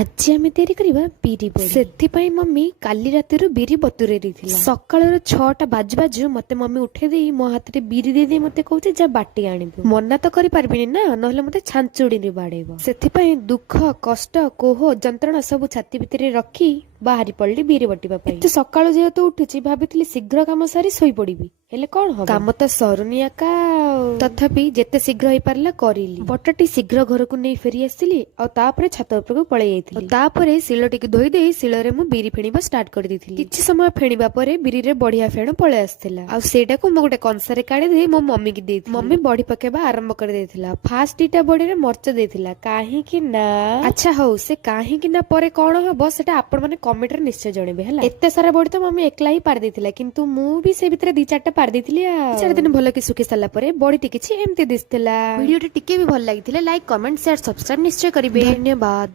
आज आम तैयारी करवा बिरी बड़ी से मम्मी काली रातिर बिरी बतुरे सकाल 6टा बाजू बाजू मते मम्मी उठे दे मो हाथ में बिरी दे मते कहूचे जा बाटी आनिबु मना तो करि पारबिनी ना नहले मते छांचुड़ी रे बाडेबो सेथि दुख कष्ट कोह जंत्रणा सब छाती भितरे रखी बाहरी पड़ली बिरी बटिबा पई तो सकाळ जेहेतु उठिची भाबितली शीघ्र काम सारी सोई पड़िबी हेले कोन हो काम तो सरुनी आका तथापि जेते शीघ्र होई पारला करिली बटटी शीघ्र घर को नै फेरी आसिली आ तापरे छात ऊपर को पळै जाइथिली तापरे सिलटी के धोई देई सिलरे मु बिरी फेणीबा स्टार्ट कर देथिली किछि समय फेणीबा परे बिरी रे बढ़िया फेण पळे आस्थिला आ सेटा को मो गोटे कंसारे काढी दे मो मम्मी की देथि मम्मी बड़ी पकेबा आरंभ कर देथिला फास्ट इटा बड़ी रे मर्च देथिला काहे कि ना अच्छा हो से काहे कि ना परे कोन हबो सेटा आपण माने कमेंट रे निश्चय जणेबे हला एते सारा बड़ी तो मम्मी एकला ही पार देथिला किंतु मु भी से भितरे 2-4टा पार देथिली आ 4 दिन भल कि सुखी साला परे बड़ी टिकिछि एमते दिसथिला वीडियो टिके भी भल लागिथिला लाइक कमेंट शेयर सब्सक्राइब निश्चय करिवे धन्यवाद।